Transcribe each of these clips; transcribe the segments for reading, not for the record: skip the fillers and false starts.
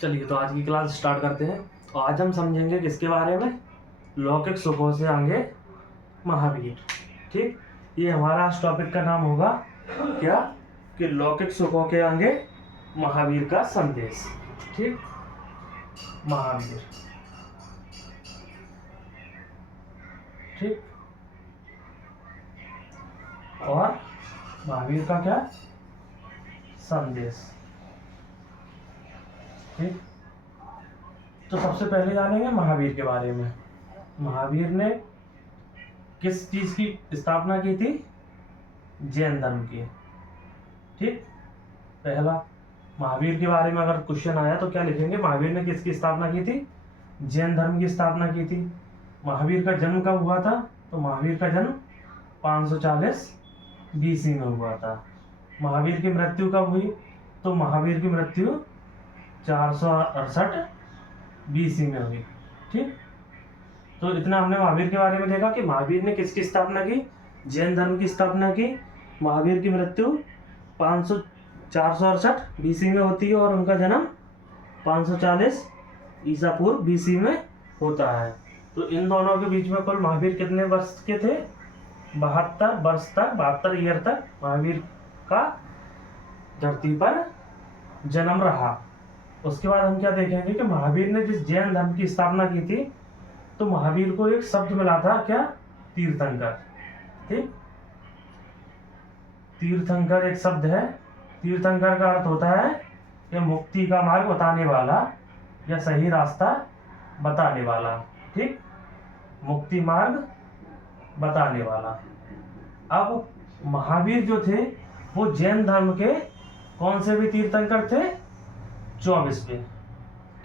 चलिए तो आज की क्लास स्टार्ट करते हैं। तो आज हम समझेंगे किसके बारे में, लौकिक सुखों से आगे महावीर। ठीक, ये हमारा आज टॉपिक का नाम होगा क्या कि लौकिक सुखों के आगे महावीर का संदेश। ठीक, महावीर। ठीक, और महावीर का क्या संदेश। ठीक, तो सबसे पहले जानेंगे महावीर के बारे में। महावीर ने किस चीज की स्थापना की थी? जैन धर्म की। ठीक, पहला महावीर के बारे में अगर क्वेश्चन आया तो क्या लिखेंगे? महावीर ने किसकी स्थापना की थी? जैन धर्म की स्थापना की थी। महावीर का जन्म कब हुआ था? तो महावीर का जन्म 540 BC में हुआ था। महावीर की मृत्यु कब हुई? तो महावीर की मृत्यु 468 BC में हुई। ठीक, तो इतना हमने महावीर के बारे में देखा कि महावीर ने किसकी स्थापना की? जैन धर्म की स्थापना की। महावीर की मृत्यु 468 BC में होती है और उनका जन्म 540 ईसा पूर्व BC में होता है। तो इन दोनों के बीच में कुल महावीर कितने वर्ष के थे? 72 वर्ष तक, 72 ईयर तक महावीर का धरती पर जन्म रहा। उसके बाद हम क्या देखेंगे कि महावीर ने जिस जैन धर्म की स्थापना की थी तो महावीर को एक शब्द मिला था, क्या? तीर्थंकर। ठीक, तीर्थंकर एक शब्द है। तीर्थंकर का अर्थ होता है कि मुक्ति का मार्ग बताने वाला या सही रास्ता बताने वाला। ठीक, मुक्ति मार्ग बताने वाला। अब महावीर जो थे वो जैन धर्म के कौन से भी तीर्थंकर थे? 24वें।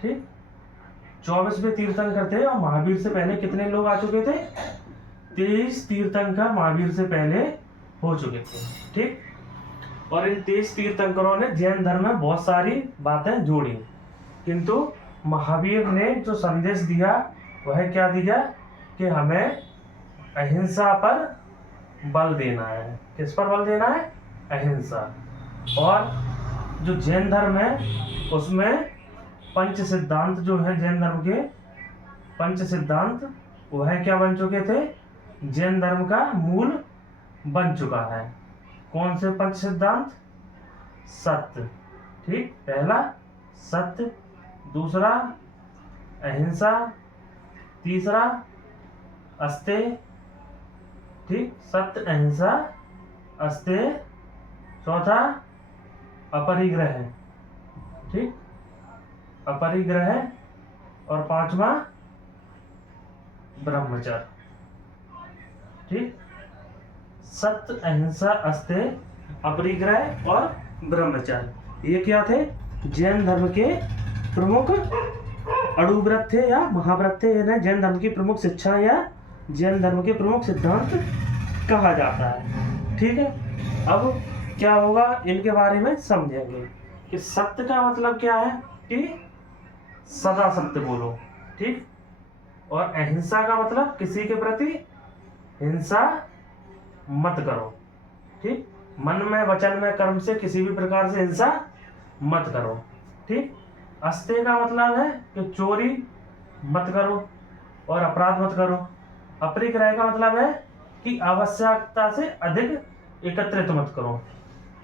ठीक, 24वें तीर्थंकर थे। और महावीर से पहले कितने लोग आ चुके थे? 23 तीर्थंकर महावीर से पहले हो चुके थे। ठीक, और इन 23 तीर्थंकरों ने जैन धर्म में बहुत सारी बातें जोड़ी, किंतु महावीर ने जो संदेश दिया वह क्या दिया कि हमें अहिंसा पर बल देना है। किस पर बल देना है? अहिंसा। और जो जैन धर्म है उसमें पंच सिद्धांत जो है, जैन धर्म के पंच सिद्धांत वह क्या बन चुके थे? जैन धर्म का मूल बन चुका है। कौन से पंच सिद्धांत? सत्य। ठीक, पहला सत्य, दूसरा अहिंसा, तीसरा अस्तेय। ठीक, सत्य, अहिंसा, अस्तेय। चौथा अपरिग्रह। ठीक, अपरिग्रह। और पांचवा ब्रह्मचर्य। ठीक, सत्य, अहिंसा, अस्तेय, अपरिग्रह और ब्रह्मचर्य, ये क्या थे? जैन धर्म के प्रमुख अणुव्रत थे या महाव्रत थे। इन्हें जैन धर्म की प्रमुख शिक्षा या जैन धर्म के प्रमुख सिद्धांत कहा जाता है। ठीक है, अब क्या होगा इनके बारे में समझेंगे कि सत्य का मतलब क्या है कि सदा सत्य बोलो। ठीक, और अहिंसा का मतलब किसी के प्रति हिंसा मत करो। ठीक, मन में, वचन में, कर्म से किसी भी प्रकार से हिंसा मत करो। ठीक, अस्तेय का मतलब है कि चोरी मत करो और अपराध मत करो। अपरिग्रह का मतलब है कि आवश्यकता से अधिक एकत्रित मत करो।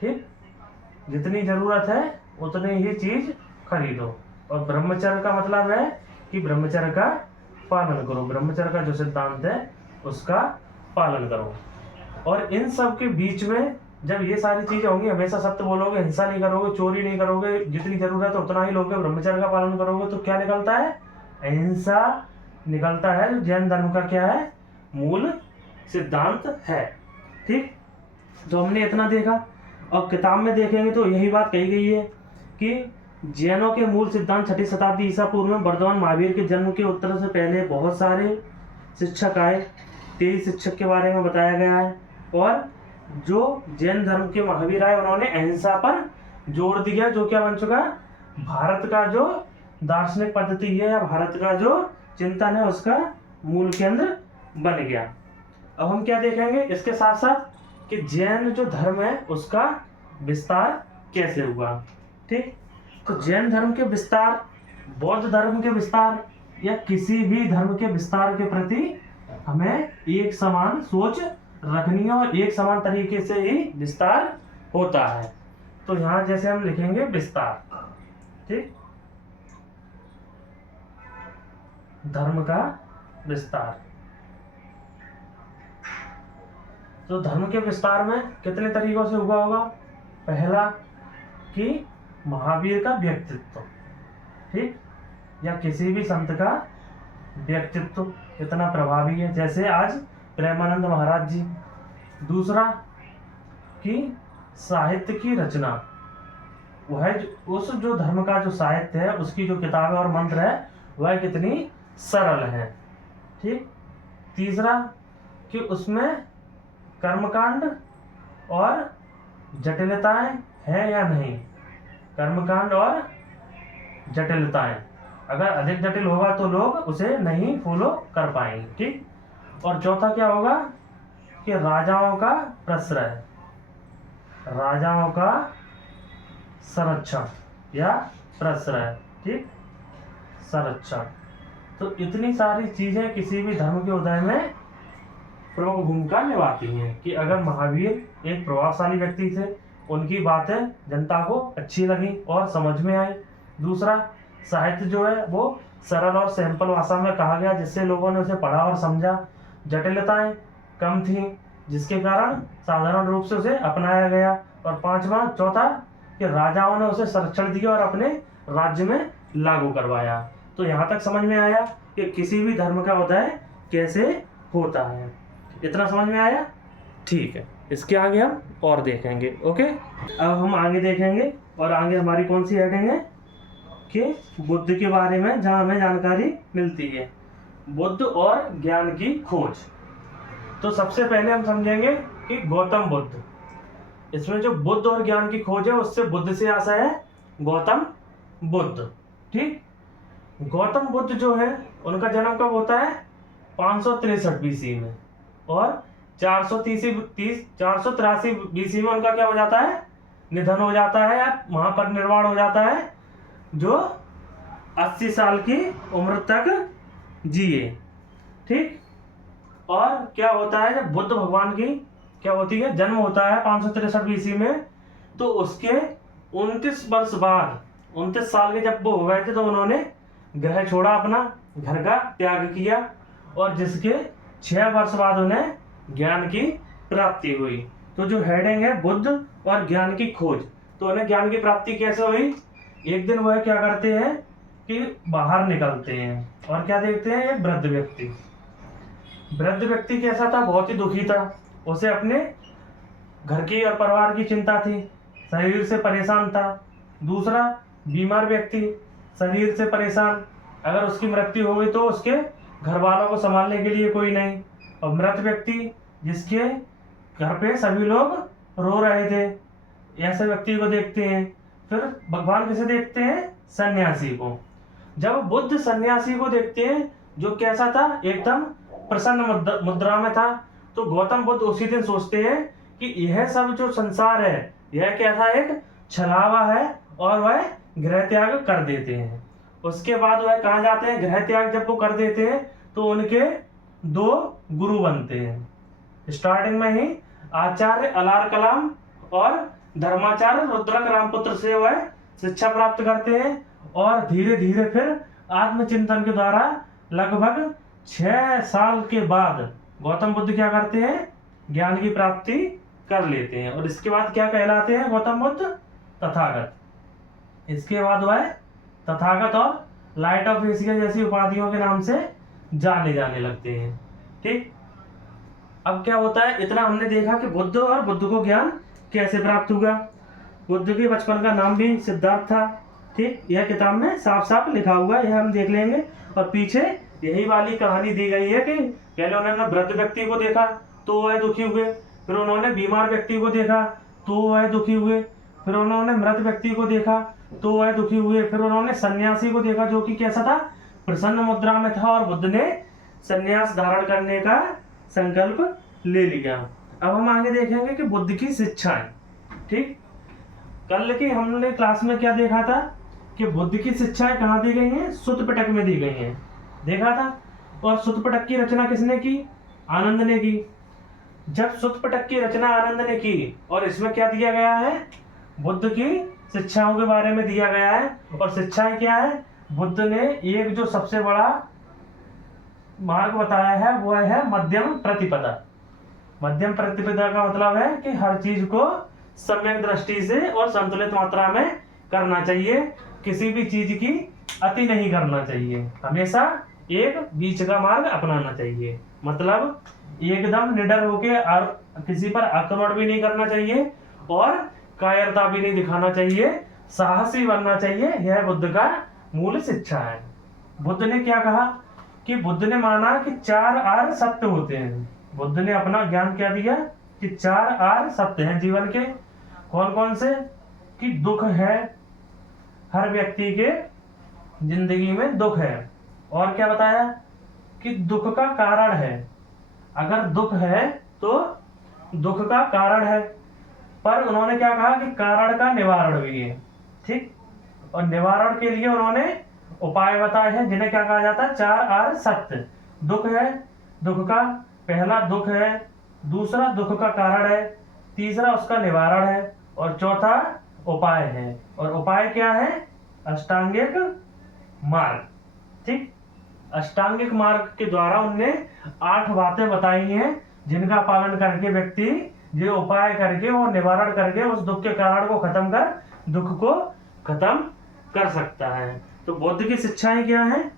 ठीक, जितनी जरूरत है उतनी ही चीज खरीदो। और ब्रह्मचर्य का मतलब है कि ब्रह्मचर्य का पालन करो। ब्रह्मचर्य का जो सिद्धांत है उसका पालन करो। और इन सब के बीच में जब ये सारी चीजें होंगी, हमेशा सत्य बोलोगे, हिंसा नहीं करोगे, चोरी नहीं करोगे, जितनी जरूरत है उतना ही लोगे, ब्रह्मचर्य का पालन करोगे, तो क्या निकलता है? अहिंसा निकलता है, जो जैन धर्म का क्या है? मूल सिद्धांत है। ठीक, तो हमने इतना देखा। और किताब में देखेंगे तो यही बात कही गई है कि जैनों के मूल सिद्धांत 6ठी शताब्दी ईसा पूर्व में वर्धमान महावीर के जन्म के उत्तर से पहले बहुत सारे शिक्षक आए। 23 शिक्षक के बारे में बताया गया है। और जो जैन धर्म के महावीर आए उन्होंने अहिंसा पर जोर दिया, जो क्या बन चुका? भारत का जो दार्शनिक पद्धति है या भारत का जो चिंतन है उसका मूल केंद्र बन गया। अब हम क्या देखेंगे इसके साथ साथ कि जैन जो धर्म है उसका विस्तार कैसे हुआ। ठीक, तो जैन धर्म के विस्तार बौद्ध धर्म के विस्तार या किसी भी धर्म के विस्तार के प्रति हमें एक समान सोच रखनी है और एक समान तरीके से ही विस्तार होता है। तो यहाँ जैसे हम लिखेंगे विस्तार, ठीक, धर्म का विस्तार। तो धर्म के विस्तार में कितने तरीकों से हुआ होगा? पहला कि महावीर का व्यक्तित्व, ठीक, या किसी भी संत का व्यक्तित्व इतना प्रभावी है, जैसे आज प्रेमानंद महाराज जी। दूसरा कि साहित्य की रचना, वह उस जो धर्म का जो साहित्य है, उसकी जो किताबें और मंत्र है, वह कितनी सरल है, ठीक। तीसरा कि उसमें कर्मकांड और जटिलताएं हैं या नहीं, कर्मकांड और जटिलताएं, अगर अधिक जटिल होगा तो लोग उसे नहीं फॉलो कर पाएंगे, ठीक। और चौथा क्या होगा कि राजाओं का प्रश्रय, राजाओं का संरक्षण या प्रश्रय, ठीक, संरक्षण। तो इतनी सारी चीजें किसी भी धर्म के उदय में प्रमुख भूमिका निभाती हैं कि अगर महावीर एक प्रभावशाली व्यक्ति थे, उनकी बातें जनता को अच्छी लगी और समझ में आई। दूसरा, साहित्य जो है वो सरल और सिंपल भाषा में कहा गया, जिससे लोगों ने उसे पढ़ा और समझा। जटिलताएं कम थीं, जिसके कारण साधारण रूप से उसे अपनाया गया। और चौथा कि राजाओं ने उसे संरक्षण दिया और अपने राज्य में लागू करवाया। तो यहाँ तक समझ में आया कि किसी भी धर्म का उदय कैसे होता है। इतना समझ में आया? ठीक है, इसके आगे हम और देखेंगे। ओके, अब हम आगे देखेंगे और आगे हमारी कौन सी हेडिंग है कि बुद्ध के बारे में, जहाँ हमें जानकारी मिलती है, बुद्ध और ज्ञान की खोज। तो सबसे पहले हम समझेंगे कि गौतम बुद्ध, इसमें जो बुद्ध और ज्ञान की खोज है उससे बुद्ध से आशय है गौतम बुद्ध, ठीक। गौतम बुद्ध जो है उनका जन्म कब होता है? 563 बीसी में, और 483 बीसी में उनका क्या हो जाता है? निधन हो जाता है, महापरिनिर्वाण हो जाता है, जो 80 साल की उम्र तक जिए, ठीक। और क्या होता है, जब बुद्ध भगवान की क्या होती है, जन्म होता है 563 बीसी में, तो उसके 29 वर्ष बाद, 29 साल के जब वो हो गए थे, तो उन्होंने ग्रह छोड़ा, अपना घर का त्याग किया, और जिसके 6 वर्ष बाद उन्हें ज्ञान की प्राप्ति हुई। तो जो हेडिंग है बुद्ध और ज्ञान की खोज, तो उन्हें ज्ञान की प्राप्ति कैसे हुई? एक दिन वह क्या करते हैं कि बाहर निकलते हैं और क्या देखते हैं, एक वृद्ध व्यक्ति। वृद्ध व्यक्ति कैसा था? बहुत ही दुखी था, उसे अपने घर की और परिवार की चिंता थी, शरीर से परेशान था। दूसरा, बीमार व्यक्ति, शरीर से परेशान, अगर उसकी मृत्यु हो गई तो उसके घर वालों को संभालने के लिए कोई नहीं। और मृत व्यक्ति, जिसके घर पे सभी लोग रो रहे थे, ऐसे व्यक्ति को देखते हैं। फिर भगवान किसे देखते हैं? सन्यासी को। जब बुद्ध सन्यासी को देखते हैं, जो कैसा था, एकदम प्रसन्न मुद्रा में था, तो गौतम बुद्ध उसी दिन सोचते हैं कि यह सब जो संसार है, यह कैसा एक छलावा है, और वह गृह त्याग कर देते हैं। उसके बाद वह कहाँ जाते हैं? गृह त्याग जब वो कर देते हैं तो उनके 2 गुरु बनते हैं। स्टार्टिंग में ही आचार्य अलार कलाम और धर्माचार्य रुद्रक रामपुत्र से वह शिक्षा प्राप्त करते हैं, और धीरे धीरे फिर आत्मचिंतन के द्वारा लगभग 6 साल के बाद गौतम बुद्ध क्या करते हैं? ज्ञान की प्राप्ति कर लेते हैं। और इसके बाद क्या कहलाते हैं गौतम बुद्ध? तथागत। इसके बाद वह तथागत और लाइट ऑफ एशिया जैसी उपाधियों के नाम से जाने जाने लगते हैं, ठीक। अब क्या होता है, इतना हमने देखा कि बुद्ध और बुद्ध को ज्ञान कैसे प्राप्त हुआ। बुद्ध के बचपन का नाम भी सिद्धार्थ था, ठीक। यह किताब में साफ साफ लिखा हुआ है, यह हम देख लेंगे। और पीछे यही वाली कहानी दी गई है कि पहले उन्होंने वृद्ध व्यक्ति को देखा तो वह दुखी हुए, फिर उन्होंने बीमार व्यक्ति को देखा तो वह दुखी हुए, फिर उन्होंने मृत व्यक्ति को देखा तो वह दुखी हुए, फिर उन्होंने सन्यासी को देखा जो कि कैसा था? प्रसन्न मुद्रा में था, और बुद्ध ने सन्यास धारण करने का संकल्प ले लिया। अब हम आगे देखेंगे कि बुद्ध की शिक्षाएं, ठीक। कल की हमने क्लास में क्या देखा था कि बुद्ध की शिक्षाएं कहाँ दी गई हैं? सुत्त पिटक में दी गई हैं, देखा था। और सुत्त पिटक की रचना किसने की? आनंद ने की। जब सुत्त पिटक की रचना आनंद ने की और इसमें क्या दिया गया है? बुद्ध की शिक्षाओं के बारे में दिया गया है। और शिक्षाएं क्या है? बुद्ध ने एक जो सबसे बड़ा मार्ग बताया है वो है मध्यम प्रतिपदा। मध्यम प्रतिपदा का मतलब है कि हर चीज को सम्यक दृष्टि से और संतुलित मात्रा में करना चाहिए। किसी भी चीज की अति नहीं करना चाहिए, हमेशा एक बीच का मार्ग अपनाना चाहिए। मतलब एकदम निडर होके और किसी पर आक्रमण भी नहीं करना चाहिए और कायरता भी नहीं दिखाना चाहिए, साहसी बनना चाहिए। यह बुद्ध का मूल शिक्षा है। बुद्ध ने क्या कहा कि बुद्ध ने माना कि 4 आर सत्य होते हैं। बुद्ध ने अपना ज्ञान क्या दिया कि 4 आर सत्य हैं जीवन के। कौन कौन से? कि दुख है, हर व्यक्ति के जिंदगी में दुख है। और क्या बताया? कि दुख का कारण है। अगर दुख है तो दुख का कारण है, पर उन्होंने क्या कहा कि कारण का निवारण भी है, ठीक। और निवारण के लिए उन्होंने उपाय बताए हैं जिन्हें क्या कहा जाता है? 4 आर सत्य। दुख है, दुख का पहला दुख है, दूसरा दुख का कारण है, तीसरा उसका निवारण है और चौथा उपाय है। और उपाय क्या है? अष्टांगिक मार्ग, ठीक। अष्टांगिक मार्ग के द्वारा उनने 8 बातें बताई हैं जिनका पालन करके व्यक्ति ये उपाय करके और निवारण करके उस दुख के कारण को खत्म कर दुख को खत्म कर सकता है। तो बुद्ध की शिक्षाएं क्या हैं?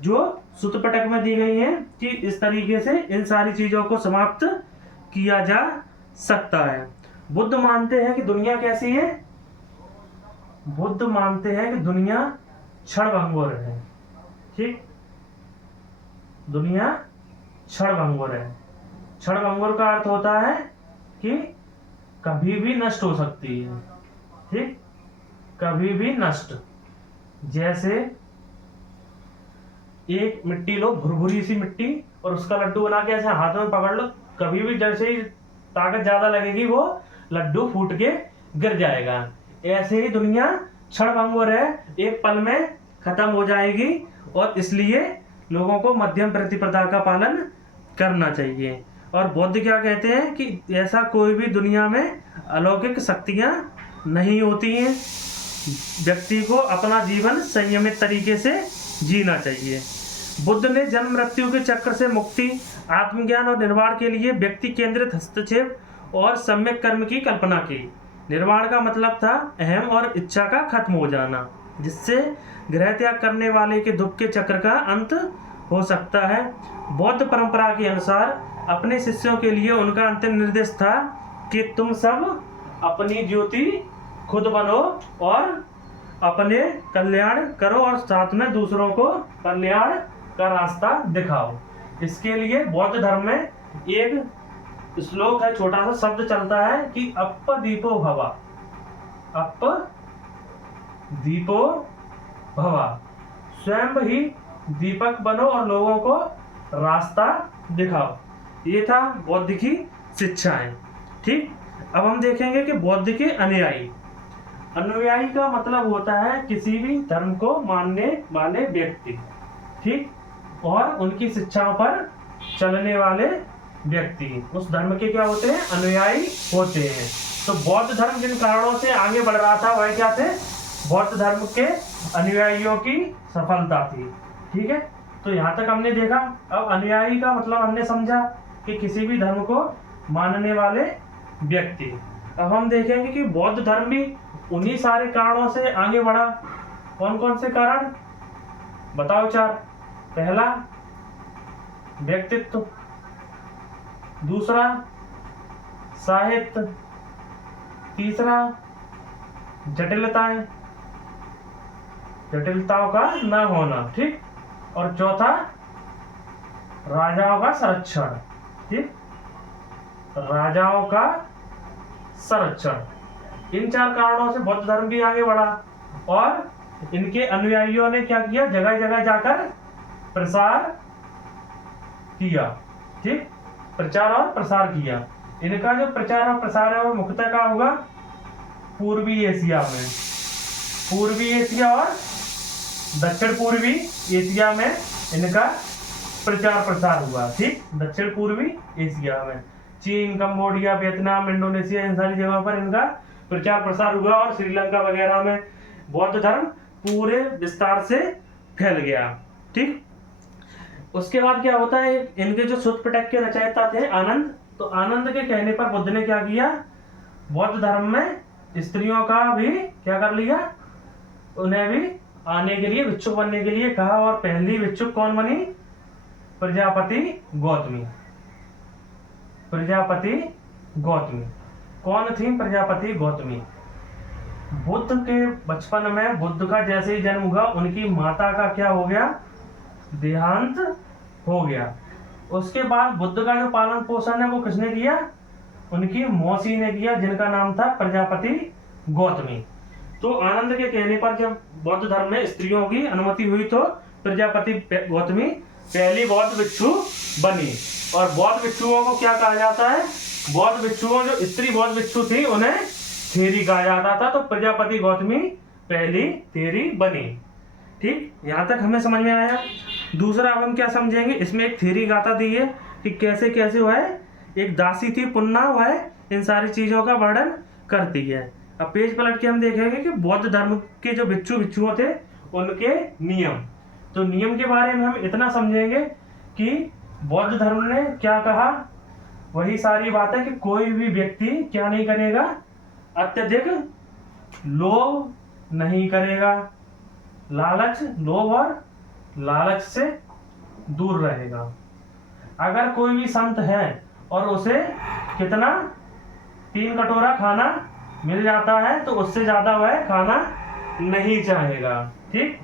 जो सुत्त पिटक में दी गई हैं कि इस तरीके से इन सारी चीजों को समाप्त किया जा सकता है। बुद्ध मानते हैं कि दुनिया कैसी है? बुद्ध मानते हैं कि दुनिया क्षणभंगुर है, ठीक। दुनिया क्षणभंगुर है। क्षणभंगुर का अर्थ होता है कि कभी भी नष्ट हो सकती है, ठीक। कभी भी नष्ट। जैसे एक मिट्टी लो, भुरभुरी सी मिट्टी, और उसका लड्डू बना के ऐसे हाथ में पकड़ लो, कभी भी जैसे ही ताकत ज्यादा लगेगी वो लड्डू फूट के गिर जाएगा। ऐसे ही दुनिया क्षणभंगुर है, एक पल में खत्म हो जाएगी। और इसलिए लोगों को मध्यम प्रतिपदा का पालन करना चाहिए। और बुद्ध क्या कहते हैं कि ऐसा कोई भी दुनिया में अलौकिक शक्तियां नहीं होती हैं। व्यक्ति को अपना जीवन संयमित तरीके से जीना चाहिए। बुद्ध ने जन्म मृत्यु के चक्र से मुक्ति, आत्मज्ञान और निर्वाण के लिए व्यक्ति केंद्रित हस्तक्षेप और सम्यक कर्म की कल्पना की। निर्वाण का मतलब था अहम और इच्छा का खत्म हो जाना, जिससे गृह त्याग करने वाले के दुख के चक्र का अंत हो सकता है। बौद्ध परंपरा के अनुसार अपने शिष्यों के लिए उनका अंतिम निर्देश था कि तुम सब अपनी ज्योति खुद बनो और अपने कल्याण करो और साथ में दूसरों को कल्याण का रास्ता दिखाओ। इसके लिए बौद्ध धर्म में एक श्लोक है, छोटा सा शब्द चलता है कि अप दीपो भवा, अप दीपो भवा। स्वयं ही दीपक बनो और लोगों को रास्ता दिखाओ। ये था बौद्ध की शिक्षाएं, ठीक। अब हम देखेंगे कि बौद्ध के अनुयायी। अनुयायी का मतलब होता है किसी भी धर्म को मानने वाले व्यक्ति, ठीक। और उनकी शिक्षाओं पर चलने वाले व्यक्ति उस धर्म के क्या होते हैं? अनुयायी होते हैं। तो बौद्ध धर्म जिन कारणों से आगे बढ़ रहा था वह क्या थे? बौद्ध धर्म के अनुयायियों की सफलता थी, ठीक है। तो यहाँ तक हमने देखा। अब अनुयायी का मतलब हमने समझा कि किसी भी धर्म को मानने वाले व्यक्ति। अब हम देखेंगे कि बौद्ध धर्म भी उन्हीं सारे कारणों से आगे बढ़ा। कौन कौन से कारण बताओ? 4। पहला व्यक्तित्व, दूसरा साहित्य, तीसरा जटिलताएं, जटिलताओं का न होना, ठीक। और चौथा राजाओं का संरक्षण, ठीक। राजाओं का संरक्षण। इन 4 कारणों से बौद्ध धर्म भी आगे बढ़ा और इनके अनुयायियों ने क्या किया? जगह जगह जाकर प्रसार किया, ठीक। प्रचार और प्रसार किया। इनका जो प्रचार और प्रसार है वो मुख्यतः का होगा पूर्वी एशिया में, पूर्वी एशिया और दक्षिण पूर्वी एशिया में इनका प्रचार प्रसार हुआ। ठीक, दक्षिण पूर्वी एशिया में चीन, कंबोडिया, वियतनाम, इंडोनेशिया, इन सारी जगहों पर इनका प्रचार प्रसार हुआ और श्रीलंका वगैरह में बौद्ध धर्म पूरे विस्तार से फैल गया। ठीक, उसके बाद क्या होता है, इनके जो सुत्त पिटक के रचयिता थे आनंद, तो आनंद के कहने पर बुद्ध ने क्या किया, बौद्ध धर्म में स्त्रियों का भी क्या कर लिया, उन्हें भी आने के लिए, भिक्षुक बनने के लिए कहा। और पहली भिक्षुक कौन बनी, प्रजापति गौतमी। प्रजापति गौतमी कौन थी, प्रजापति गौतमी। बुद्ध के बचपन में, बुद्ध का जैसे ही जन्म हुआ, उनकी माता का क्या हो गया, देहांत हो गया। उसके बाद बुद्ध का जो पालन पोषण है वो किसने किया, उनकी मौसी ने किया, जिनका नाम था प्रजापति गौतमी। तो आनंद के कहने पर जब बौद्ध धर्म में स्त्रियों की अनुमति हुई तो प्रजापति गौतमी पहली बौद्ध भिक्षु बनी। और बौद्ध भिक्षुओं को क्या कहा जाता है, बौद्ध भिक्षुओं, जो स्त्री बौद्ध भिक्षु थी उन्हें थेरी कहा जाता था। तो प्रजापति गौतमी पहली थेरी बनी। ठीक, यहाँ तक हमें समझ में आया। दूसरा अब हम क्या समझेंगे, इसमें एक थेरी गाथा दी है कि कैसे कैसे वह एक दासी थी पुन्ना, वह इन सारी चीजों का वर्णन करती है। अब पेज पलट के हम देखेंगे कि बौद्ध धर्म के जो भिक्षुओं थे उनके नियम। तो नियम के बारे में हम इतना समझेंगे कि बौद्ध धर्म ने क्या कहा, वही सारी बात है कि कोई भी व्यक्ति क्या नहीं करेगा, अत्यधिक लोभ नहीं करेगा, लालच, लोभ और लालच से दूर रहेगा। अगर कोई भी संत है और उसे कितना 3 कटोरा खाना मिल जाता है तो उससे ज्यादा वह खाना नहीं चाहेगा। ठीक,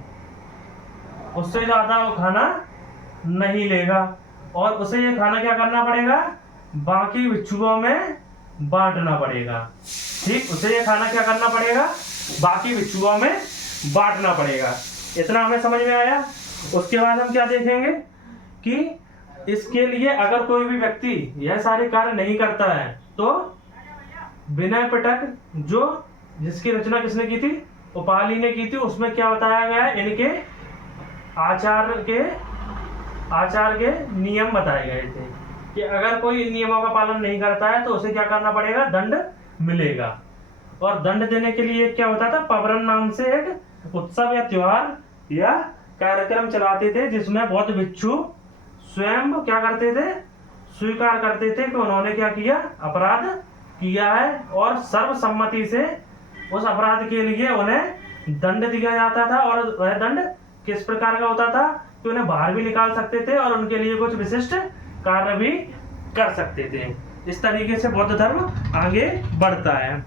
उससे ज्यादा वो खाना नहीं लेगा और उसे ये खाना क्या करना पड़ेगा, बाकी भिक्षुओं में बांटना पड़ेगा। ठीक, उसे ये खाना क्या करना पड़ेगा, बाकी भिक्षुओं में बांटना पड़ेगा। इतना हमें समझ में आया। उसके बाद हम क्या देखेंगे कि इसके लिए अगर कोई भी व्यक्ति यह सारे कार्य नहीं करता है तो विनय पिटक, जो जिसकी रचना किसने की थी, उपाली ने की थी, उसमें क्या बताया गया है, इनके आचार के नियम बताए गए थे कि अगर कोई इन नियमों का पालन नहीं करता है तो उसे क्या करना पड़ेगा, दंड मिलेगा। और दंड देने के लिए क्या होता था, पबरन नाम से एक उत्सव या त्योहार या कार्यक्रम चलाते थे जिसमें बौद्ध भिक्षु स्वयं क्या करते थे, स्वीकार करते थे कि उन्होंने क्या किया, अपराध किया है और सर्वसम्मति से उस अपराध के लिए उन्हें दंड दिया जाता था। और वह दंड किस प्रकार का होता था कि उन्हें बाहर भी निकाल सकते थे और उनके लिए कुछ विशिष्ट कार्य भी कर सकते थे। इस तरीके से बौद्ध धर्म आगे बढ़ता है।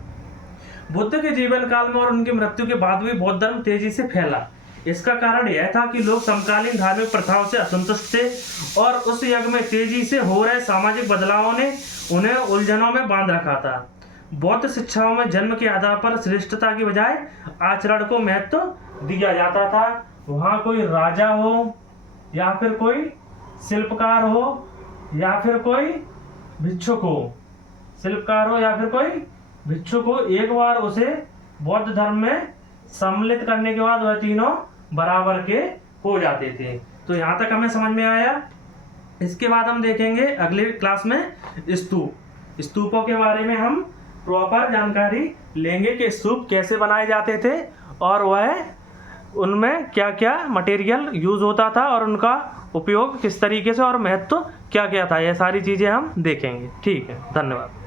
बुद्ध के जीवन काल में और उनकी मृत्यु के बाद भी बौद्ध धर्म तेजी से फैला। इसका कारण यह था कि लोग समकालीन धार्मिक प्रथाओं से असंतुष्ट थे और उस युग में तेजी से हो रहे सामाजिक बदलावों ने उन्हें उलझनों में बांध रखा था। बौद्ध शिक्षाओं में जन्म के आधार पर श्रेष्ठता की बजाय आचरण को महत्व दिया जाता था। वहाँ कोई राजा हो या फिर कोई शिल्पकार हो या फिर कोई भिक्षुक हो, शिल्पकार हो या फिर कोई भिक्षुक हो, एक बार उसे बौद्ध धर्म में सम्मिलित करने के बाद वह तीनों बराबर के हो जाते थे। तो यहाँ तक हमें समझ में आया। इसके बाद हम देखेंगे अगले क्लास में स्तूपों के बारे में हम प्रॉपर जानकारी लेंगे कि स्तूप कैसे बनाए जाते थे और वह उनमें क्या क्या मटेरियल यूज होता था और उनका उपयोग किस तरीके से और महत्व क्या क्या था। यह सारी चीज़ें हम देखेंगे। ठीक है, धन्यवाद।